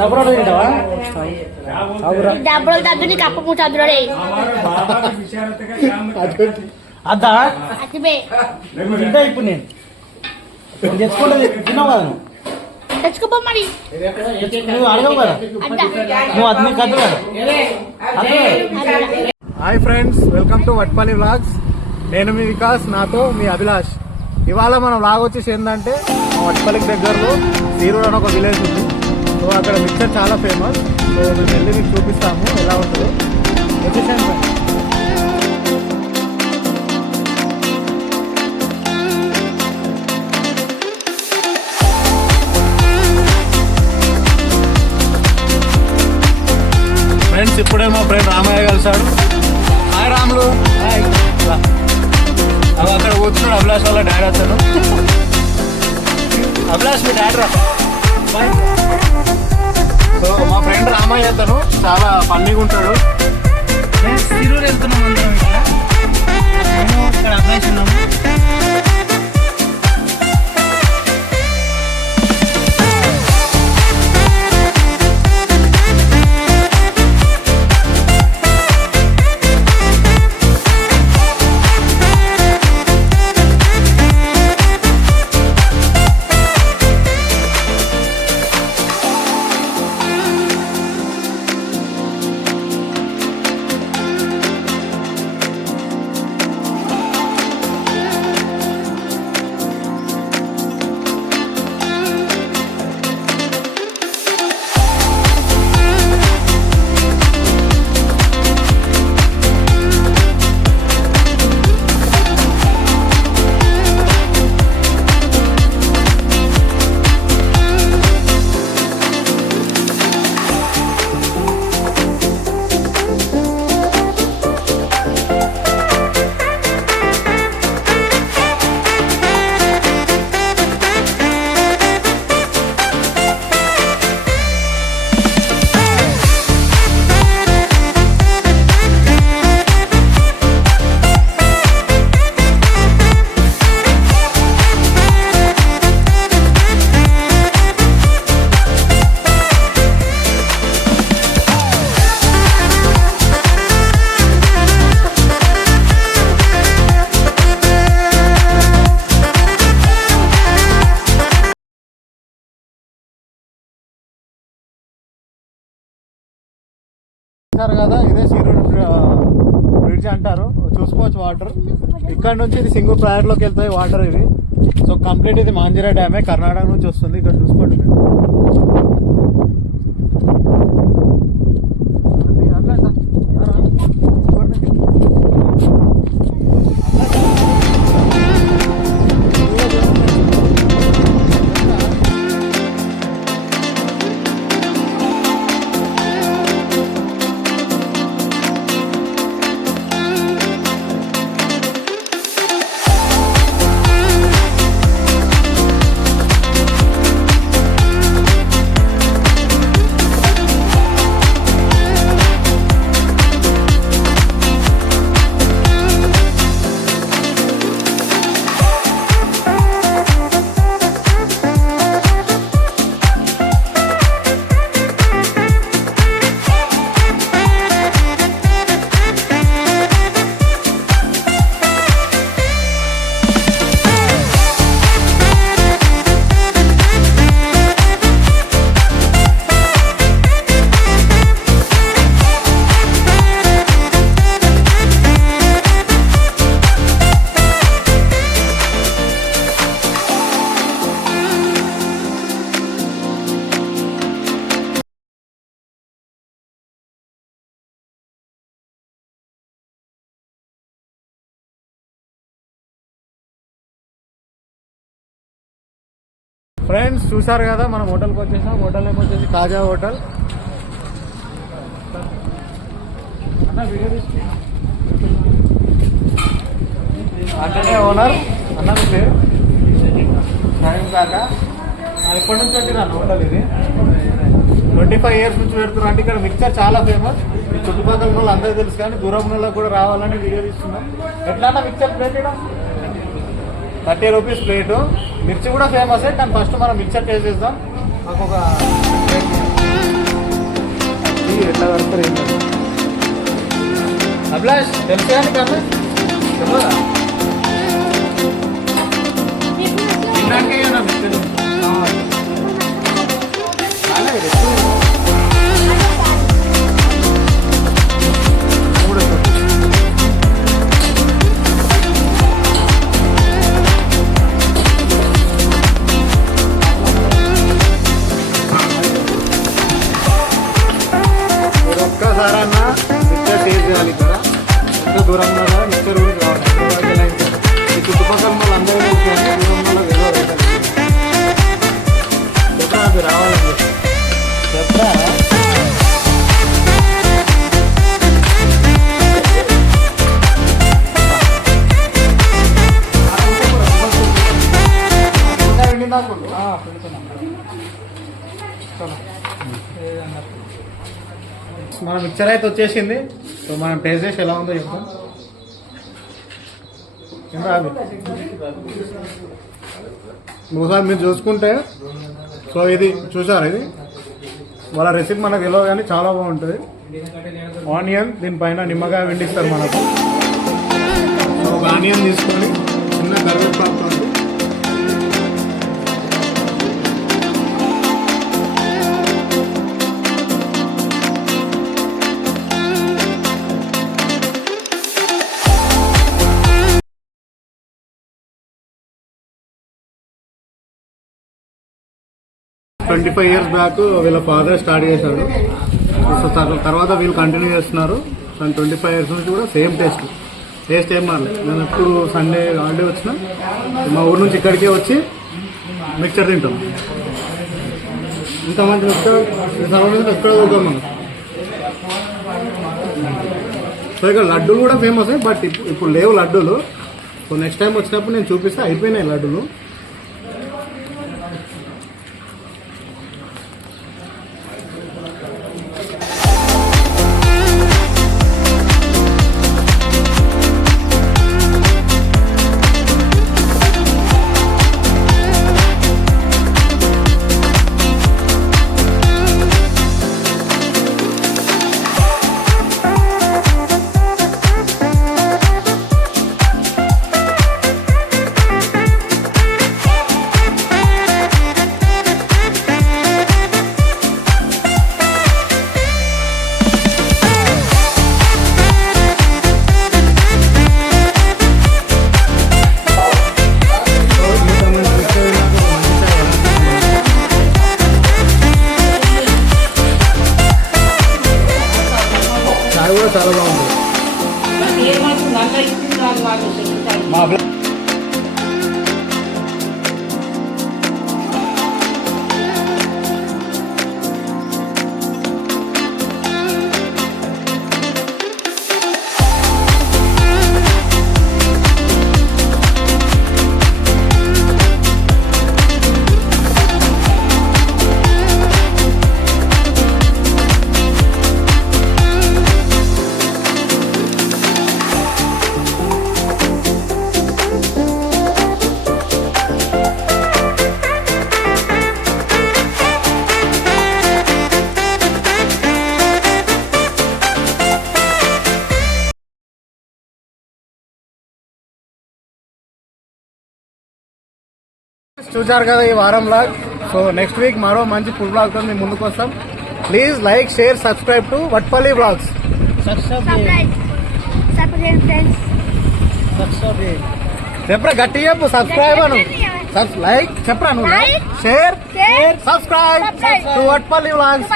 డబ్బులు తింటావా? డబ్బులు తగ్గి కప్పు మూట అద్దా తింటా ఇప్పుడు నేను తెచ్చుకుంటా తిన్నావు కదా తెచ్చుకోపో మరి నువ్వు అడగవు కదా నువ్వు అది నీకు అద్దు కదా. Hi friends, welcome to Vatpalli vlogs. నేను మీ వికాస్, నాతో మీ అభిలాష్. ఇవాళ మన వ్లాగ్ వచ్చేసి ఏంటంటే వట్పల్లికి దగ్గరలో సీరూరు అని ఒక విలేజ్ ఉంది. సో అక్కడ మిక్చర్ చాలా ఫేమస్. సో మేము వెళ్ళి మీకు చూపిస్తాము ఎలా ఉంటుందో. వచ్చేసాను ఫ్రెండ్స్. ఇప్పుడే మా ఫ్రెండ్ రామయ్య కలిసాడు. హాయ్ రాములు. హాయ్. అక్కడ కూర్చున్నాడు అభిలాష్ వాళ్ళ డాడీ. అతను అభిలాష్ మీ డాడీ రా. సో మా ఫ్రెండ్ రామయ్య అతను చాలా ఫన్నీగా ఉంటాడు. మేము సీరూరు వెళ్తున్నాం అందరం. మేము ఇక్కడ అభిలాష్ ఉన్నాము. కదా ఇదే సీరూరు బ్రిడ్జ్ అంటారు. చూసుకోవచ్చు వాటర్ ఇక్కడ నుంచి. ఇది సింగూర్ ప్రాజెక్ట్లోకి వెళ్తాయి వాటర్ ఇది. సో కంప్లీట్ ఇది మాంజిరా డ్యామే, కర్ణాటక నుంచి వస్తుంది. ఇక్కడ చూసుకోండి మీరు. ఫ్రెండ్స్ చూసారు కదా, మనం హోటల్కి వచ్చేసాం. హోటల్ నేమ్ వచ్చేసి కాజా హోటల్. అంటేనే ఓనర్ అన్నది పేరు కాక. ఎప్పటి నుంచి పెట్టినాను హోటల్ ఇది 25 years నుంచి పెడుతున్నారు. అంటే ఇక్కడ మిక్చర్ చాలా ఫేమస్. చుట్టుపక్కల వాళ్ళు అందరూ తెలుసు, కానీ దూరం వాళ్ళకి కూడా రావాలని వీడియో తీస్తున్నాం. ఎట్లా మిక్చర్ ప్లేట్ ఇక్కడ 30 rupees ప్లేటు. మిర్చి కూడా ఫేమసే, కానీ ఫస్ట్ మనం మిక్చర్ టేస్ట్ చేద్దాం. మాకు ఒక ఎట్లా కడతారు ఏంటో. అభిలాష్ తెలుసు కానీ కన్నా తెలియదా? తినడానికే కదా మిక్చర్. ఒక్కసారి అన్న మిక్చర్ టేస్ట్ చేయాలి ఇక్కడ. ఎంత దూరం ఉన్నా కూడా మిక్చర్ కూడా రావాలి. ఈ చుట్టుపక్కల మళ్ళీ అందరూ దూరం వల్ల వేరే చెప్పరా అది రావాలని చెప్పరా. మన మిక్చర్ అయితే వచ్చేసింది. సో మనం టేస్ట్ చేసి ఎలా ఉందో చెప్తాం. ఒకసారి మీరు చూసుకుంటే, సో ఇది చూసారు, ఇది వాళ్ళ రెసిపీ మనకు తెలియదు కానీ చాలా బాగుంటుంది. ఆనియన్ దీనిపైన నిమ్మకాయ వెండిస్తారు మనకు. సో ఒక ఆనియన్ తీసుకొని చిన్న కరివేపాకు 25 years బ్యాక్ వీళ్ళ ఫాదర్ స్టార్ట్ చేశాడు. సో తర్వాత వీళ్ళు కంటిన్యూ చేస్తున్నారు. 25 years నుంచి కూడా సేమ్ టేస్ట్ ఏం మారలేదు. నేను ఎప్పుడు సండే హాలిడే వచ్చినా మా ఊరు నుంచి ఇక్కడికే వచ్చి మిక్చర్ తింటాం. ఇంత మంచి మిక్చర్ సరౌండింగ్స్ ఎక్కడ దొరుకుతాం మనం. సో ఇక్కడ లడ్డూలు కూడా ఫేమస్, బట్ ఇప్పుడు లేవు లడ్డూలు. సో నెక్స్ట్ టైం వచ్చినప్పుడు నేను చూపిస్తే అయిపోయినాయి లడ్డూలు. చాలా బాగుంటుంది. చూసారు కదా ఈ వారం బ్లాగ్. సో నెక్స్ట్ వీక్ మరో మంచి ఫుడ్ బ్లాగ్ తో మేము ముందుకు వస్తాం. Please like, share, subscribe to Vatpalli blogs. చెప్పరా గట్టి చెప్పు, సబ్స్క్రైబ్ అను, లైక్ చెప్పరా నువ్వు, share, subscribe to Vatpalli blogs.